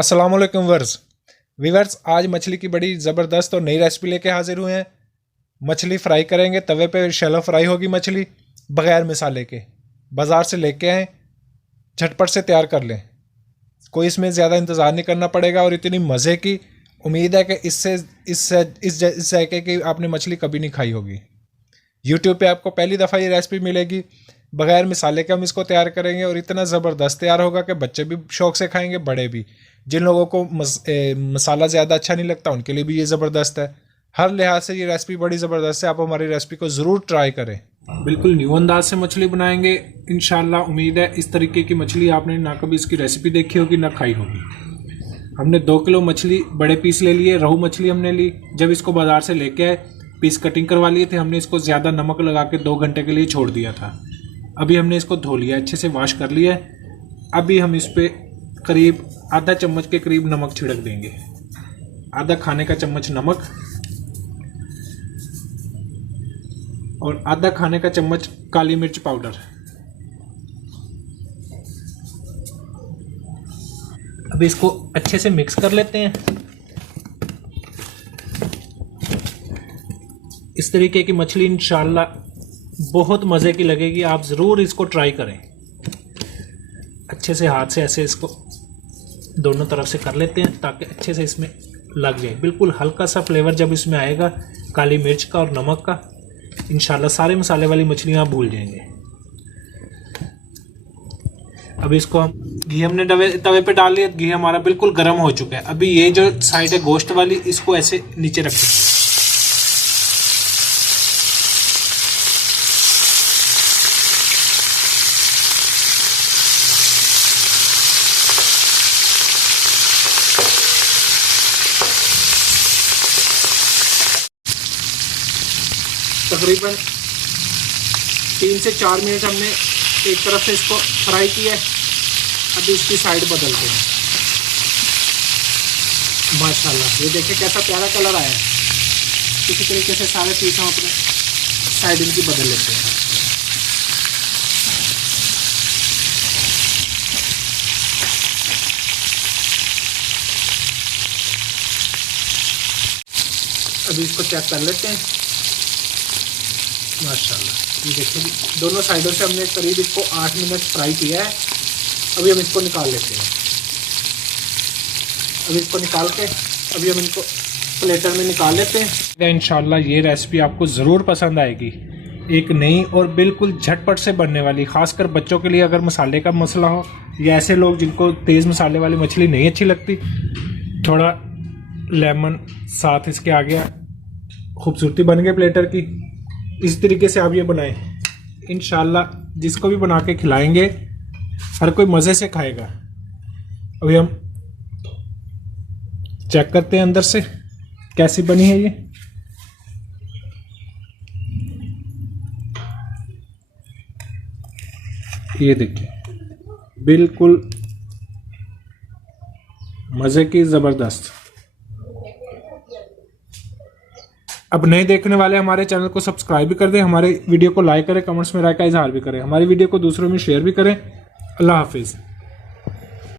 अस्सलाम वालेकुम वीवर्स, आज मछली की बड़ी ज़बरदस्त और नई रेसिपी लेके हाजिर हुए हैं। मछली फ्राई करेंगे, तवे पे शैलो फ्राई होगी मछली बग़ैर मसाले के। बाज़ार से लेके आएँ, झटपट से तैयार कर लें, कोई इसमें ज़्यादा इंतज़ार नहीं करना पड़ेगा। और इतनी मज़े की उम्मीद है कि इस जायके की आपने मछली कभी नहीं खाई होगी। यूट्यूब पे आपको पहली दफ़ा ये रेसिपी मिलेगी। बग़ैर मसाले के हम इसको तैयार करेंगे और इतना ज़बरदस्त तैयार होगा कि बच्चे भी शौक़ से खाएंगे, बड़े भी। जिन लोगों को मसाला ज़्यादा अच्छा नहीं लगता उनके लिए भी ये ज़बरदस्त है। हर लिहाज से ये रेसिपी बड़ी ज़बरदस्त है। आप हमारी रेसिपी को ज़रूर ट्राई करें। बिल्कुल न्यू अंदाज से मछली बनाएंगे इंशाल्लाह। उम्मीद है इस तरीके की मछली आपने ना कभी इसकी रेसिपी देखी होगी ना खाई होगी। हमने 2 किलो मछली बड़े पीस ले लिए, रोहू मछली हमने ली। जब इसको बाज़ार से लेके आए, पीस कटिंग करवा लिए थे। हमने इसको ज़्यादा नमक लगा के 2 घंटे के लिए छोड़ दिया था। अभी हमने इसको धो लिया, अच्छे से वॉश कर लिया है। अभी हम इस पर करीब आधा चम्मच के करीब नमक छिड़क देंगे, आधा खाने का चम्मच नमक और आधा खाने का चम्मच काली मिर्च पाउडर। अब इसको अच्छे से मिक्स कर लेते हैं। इस तरीके की मछली इंशाल्लाह बहुत मज़े की लगेगी। आप ज़रूर इसको ट्राई करें। अच्छे से हाथ से ऐसे इसको दोनों तरफ से कर लेते हैं ताकि अच्छे से इसमें लग जाए। बिल्कुल हल्का सा फ्लेवर जब इसमें आएगा काली मिर्च का और नमक का, इंशाल्लाह सारे मसाले वाली मछलियाँ आप भूल जाएंगे। अभी इसको हम घी हमने तवे पे डाल लिया। घी हमारा बिल्कुल गर्म हो चुका है। अभी ये जो साइड है गोश्त वाली, इसको ऐसे नीचे रखें। तकरीबन 3 से 4 मिनट हमने एक तरफ से इसको फ्राई किया है। अभी इसकी साइड बदलते हैं। माशाल्लाह, ये देखिए कैसा प्यारा कलर आया है। इसी तरीके से सारे पीस हम अपने साइड इनकी बदल लेते हैं। अभी इसको चेक कर लेते हैं। माशाल्लाह, ये देखिए दोनों साइडों से हमने करीब इसको 8 मिनट फ्राई किया है। अभी हम इसको निकाल लेते हैं। अभी इसको निकाल के अभी हम इनको प्लेटर में निकाल लेते हैं। इंशाल्लाह ये रेसिपी आपको ज़रूर पसंद आएगी। एक नई और बिल्कुल झटपट से बनने वाली, ख़ासकर बच्चों के लिए अगर मसाले का मसला हो या ऐसे लोग जिनको तेज़ मसाले वाली मछली नहीं अच्छी लगती, थोड़ा लेमन साथ इसके आ गया, खूबसूरती बन गई प्लेटर की। इस तरीके से आप ये बनाएं, इंशाल्लाह जिसको भी बना के खिलाएंगे हर कोई मज़े से खाएगा। अभी हम चेक करते हैं अंदर से कैसी बनी है ये देखिए बिल्कुल मज़े की, ज़बरदस्त। अब नए देखने वाले हमारे चैनल को सब्सक्राइब भी कर दें, हमारे वीडियो को लाइक करें, कमेंट्स में राय का इजहार भी करें, हमारी वीडियो को दूसरों में शेयर भी करें। अल्लाह हाफिज़।